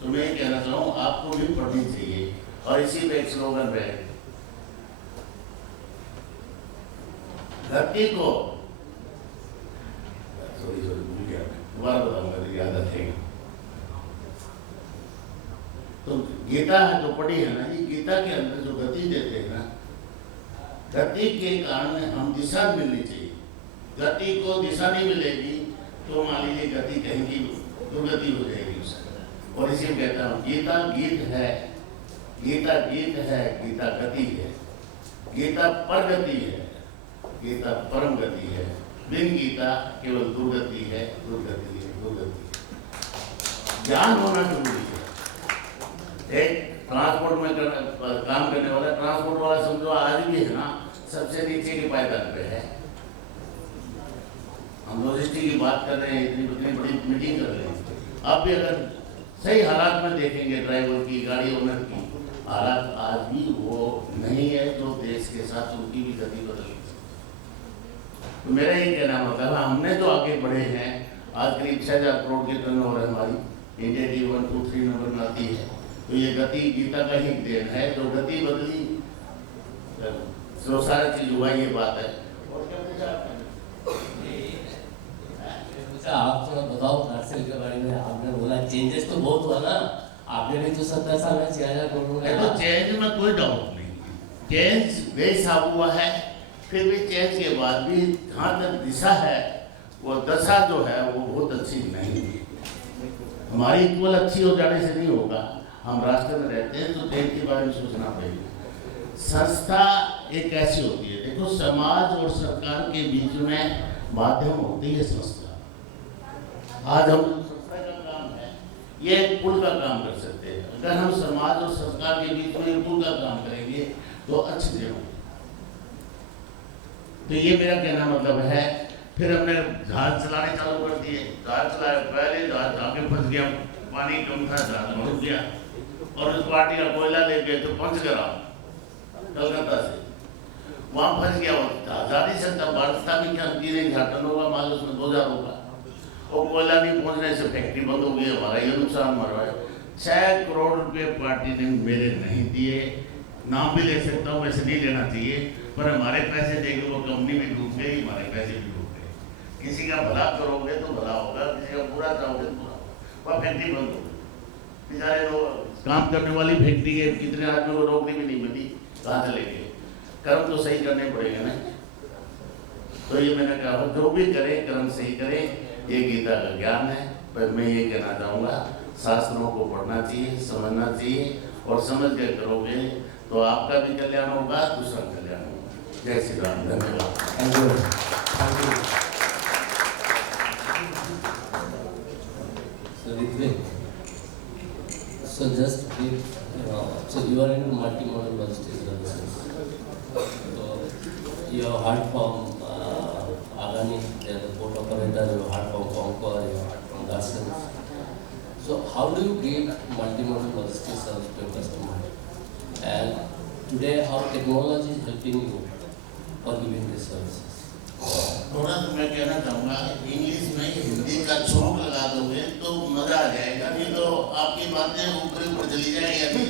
तो मैं कहना चाहूँ आपको भी पढ़नी चाहिए। और इसी पे एक स्लोगन है, धरती को, सॉरी भूल गया, दोबारा बताऊंगा, मेरी आदत है। तो गीता जो पढ़ी है ना, ये गीता के अंदर जो गति देते हैं ना, गति के कारण हम दिशा मिलनी चाहिए। गति को दिशा नहीं मिलेगी तो मान लीजिए गति कहीं की दुर्गति हो जाएगी उससे। और इसी में कहता हूँ, गीता गीत है, गीता गीत है, गीता गति है, गीता परगति है, गीता परम गति है। बिन गीता केवल दुर्गति है, दुर्गति है, दुर्गति है। ज्ञान होना जरूरी है। एक ट्रांसपोर्ट में काम करने वाला, ट्रांसपोर्ट वाला समझो आज भी है ना सबसे नीचे के पायदान पे है। हम लॉजिस्टिक की बात कर रहे हैं, इतनी बड़ी मीटिंग कर रहे हैं। अब भी अगर सही हालात में देखेंगे, ड्राइवर की, गाड़ी ओनर की हालात आज भी वो नहीं है जो देश के साथ उनकी भी गति बदल गई। तो मेरा ये कहना मतलब हमने जो आगे बढ़े हैं, आज करीब 6000 करोड़ के टर्नओवर हमारी इंडिया की 1, 2, 3 नंबर में आती है। तो ये गति गीता का ही देन है, जो गति बदली जो सारी चीज हुआ, ये बात है। और क्या पूछा आप थोड़ा बताओ नार्सिल के बारे में। आपने बोला चेंजेस तो बहुत हुआ ना, आपने भी तो 17 साल में 6000 करोड़ का। तो चेंज में कोई डाउट नहीं, चेंज बेहिसाब हुआ है। फिर भी चेंज के बाद भी जहाँ तक दिशा है, वो दशा जो है वो बहुत अच्छी नहीं है। हमारी इक्वल अच्छी हो जाने से नहीं होगा। हम राष्ट्र में रहते हैं तो देश के बारे में सोचना पड़ेगा। संस्था एक ऐसी होती है, देखो समाज और सरकार के बीच में माध्यम होती है संस्था। आज हम संस्था का काम है, ये एक पुल का काम कर सकते हैं। अगर हम समाज और सरकार के बीच में एक पुल का काम करेंगे तो अच्छे से होंगे। तो ये मेरा कहना मतलब है। फिर हमने जहाज चलाने चालू कर दिए, जहाज चलाए, पहले जहाज आगे फंस गया, पानी कम था, जहाज रुक गया और उस पार्टी का कोयला ले गए तो पंचगरा कलकत्ता से वहाँ फंस गया। जा नहीं सकता, पाकिस्तान में क्या 3,000 टन होगा माल, उसमें 2,000 होगा। और कोयला नहीं पहुँचने से फैक्ट्री बंद हो गई, हमारा ये नुकसान मरा है। 6 करोड़ रुपये पार्टी ने मेरे नहीं दिए। नाम भी ले सकता हूँ, वैसे नहीं लेना चाहिए, पर हमारे पैसे देके वो कंपनी भी डूब गई, हमारे पैसे भी डूब गए। किसी का भला करोगे तो भला होगा, किसी का बुरा चाहोगे तो बुरा होगा। वह फैक्ट्री बंद हो गई, बेचारे लोग काम करने वाली फैक्ट्री है, कितने आदमी को नौकरी भी नहीं मिली, कहाँ से लेंगे? कर्म तो सही करने पड़ेंगे ना। तो ये मैंने कहा जो भी करें कर्म सही करें, ये गीता का ज्ञान है। पर मैं ये कहना चाहूँगा, शास्त्रों को पढ़ना चाहिए, समझना चाहिए, और समझ के करोगे तो आपका भी कल्याण होगा, दूसरा कल्याण होगा। जय श्री राम, धन्यवाद। So just brief, so you are into multimodal logistics services. So you have heard from Adani, they are the port operator. You have heard from Concor, you have heard from Larsen. So how do you give multimodal logistics service to your customer? And today, how technology is helping you for giving these services? थोड़ा तो मैं कहना चाहूँगा, English में हिंदी का छोंक लगा दोगे तो मजा आ जाएगा, नहीं तो आपकी बातें ऊपर ऊपर चली जाएगी।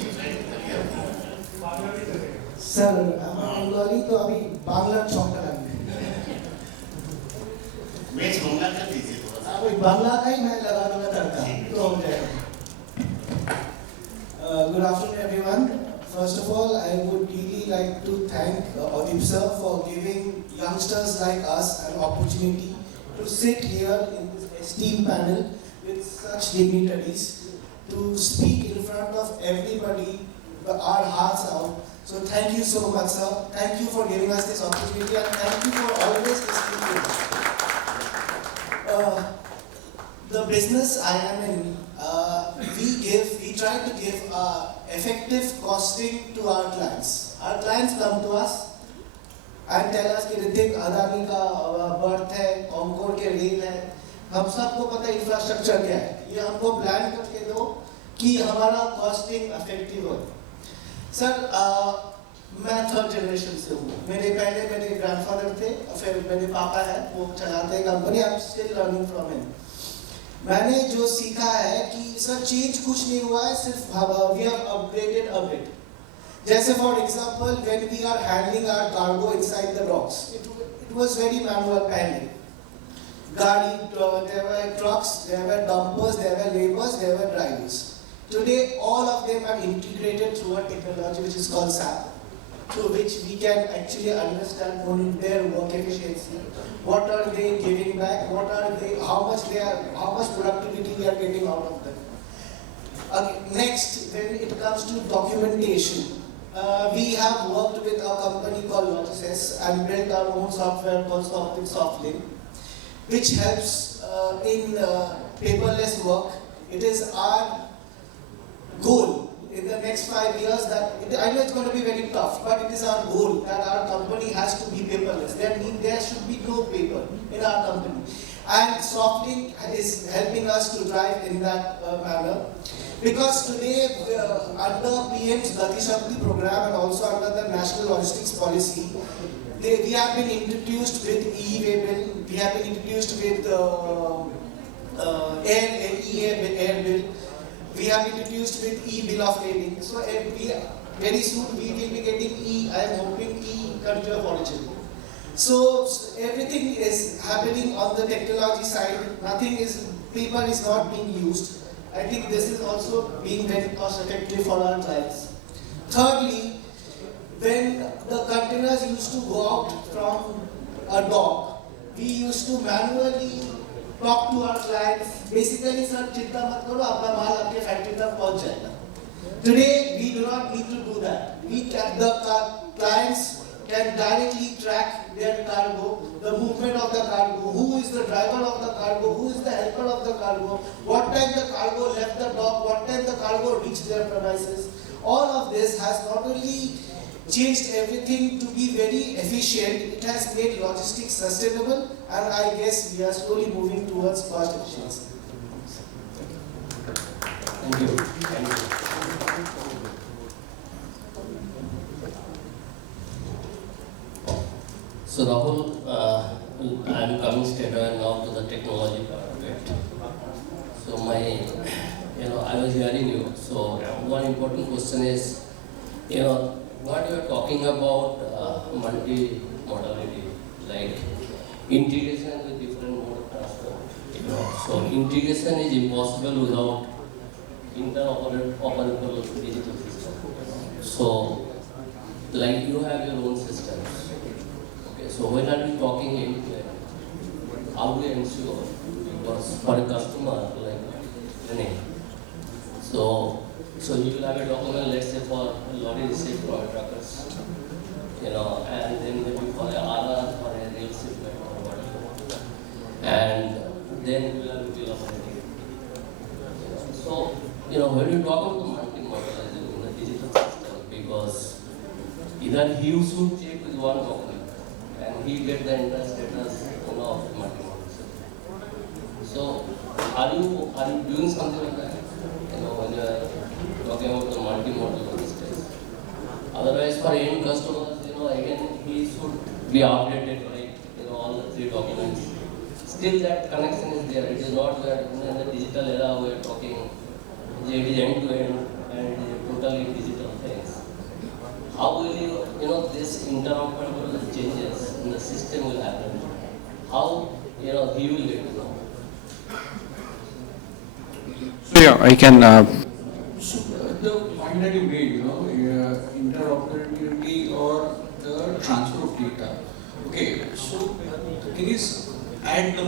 सर बंगाली तो अभी बांग्ला छोंक लगाएंगे। मैं बांग्ला कर दीजिए थोड़ा सा। अभी बांग्ला का ही मैं लगा दूँगा तड़का, तो हो जाएगा। Good afternoon, everyone. First of all, I would really like to thank Odip sir for giving youngsters like us an opportunity to sit here in this esteemed panel with such dignitaries to speak in front of everybody, our hearts out. So thank you so much, sir. Thank you for giving us this opportunity, and thank you for always listening to us. The business I am in, we try to give effective costing to our clients. Our clients come to us and tell us कि ऋतिक अदानी का birth है, conquer के rail है, हम सबको पता है infrastructure क्या है, ये हमको प्लान करके दो कि हमारा कॉस्टिंग इफेक्टिव हो। सर मैं 3rd जनरेशन से हूँ। मेरे ग्रैंडफादर थे, फिर मेरे पापा है, वो चलाते हैं company. I am still learning from him. मैंने जो सीखा है कि सर चेंज कुछ नहीं हुआ है, सिर्फ we have upgraded a bit. जैसे for example, when we are handling our cargo inside the docks, it was very manual handling. There were trucks, there were dumpers, there were laborers, there were drivers. Today, all of them are integrated through a technology which is called SAP, through which we can actually understand their work efficiency. What are they giving back? How much productivity we are getting out of them. Next, when it comes to documentation, we have worked with a company called Logisys and built our own software called Softlink, which helps in paperless work. It is our goal in the next 5 years that, I know it's going to be very tough, but it is our goal that our company has to be paperless. There should be no paper in our company. And Softlink is helping us to drive in that manner. Because today, under PM's Gati Shakti program and also under the National Logistics Policy, we have been introduced with e-waybill, we have been introduced with air bill, we have introduced with e-bill of lading. So very soon we will be getting I am hoping e-country of origin. So everything is happening on the technology side. Paper is not being used. I think this is also being very cost effective for our clients. Thirdly, when the containers used to go out from a dock, we used to manually talk to our clients. Basically, sir, चिंता मत करो, आपका माल आपके factory तक पहुंच जाएगा. Today, we do not need to do that. The clients can directly track their cargo, the movement of the cargo, who is the driver of the cargo, who is the helper of the cargo, what time the cargo left the dock, what time the cargo reached their premises. All of this has not only changed everything to be very efficient, it has made logistics sustainable, and I guess we are slowly moving towards cost efficiency. Thank you. Thank you. So Rahul, I am coming straight away now to the technology part of it. So I was hearing you. So one important question is, what you are talking about multi-modality, like integration with different mode of transport. So integration is impossible without interoperable digital system. So like you have your own systems. Okay, so when are we talking end-to-end? How do we ensure? Because for a customer like Renee, so you will have a document, let's say for lorry receipt from truckers, and then maybe for a RR or a rail shipment or whatever, and then you will have a bill of lading. So when you talk about the multi-modalization in the digital system, because either he should check with one document and he get the entire status of multi-modalization. So are you doing something like that? When you are talking about the multi-modal logistics. Otherwise, for end customers, again, he should be updated, right? All the 3 documents. Still, that connection is there. It is not that in the digital era we are talking. It is end-to-end and it is totally digital things. How will this interoperable changes in the system will happen? How he will get to know? So yeah, I can. The point that you made, interoperability or the transfer of data. Okay, so the thing is, at the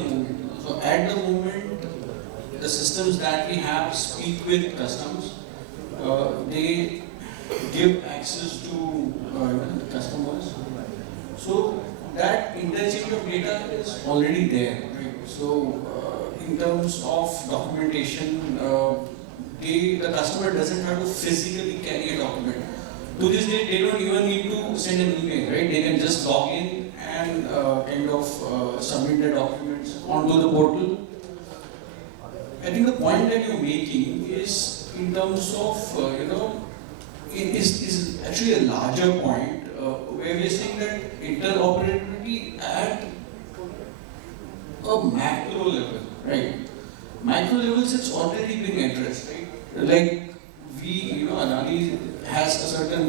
moment, the systems that we have speak with customs. They give access to the customers. So that interchange of data is already there. Right? So in terms of documentation, the customer doesn't have to physically carry a document. To this day, they don't even need to send an email, right? They can just log in and submit their documents onto the portal. I think the point that you're making is in terms of, is actually a larger point where we're saying that interoperability at a macro level, right? Macro levels, it's already been addressed, right? like we, Anani has a certain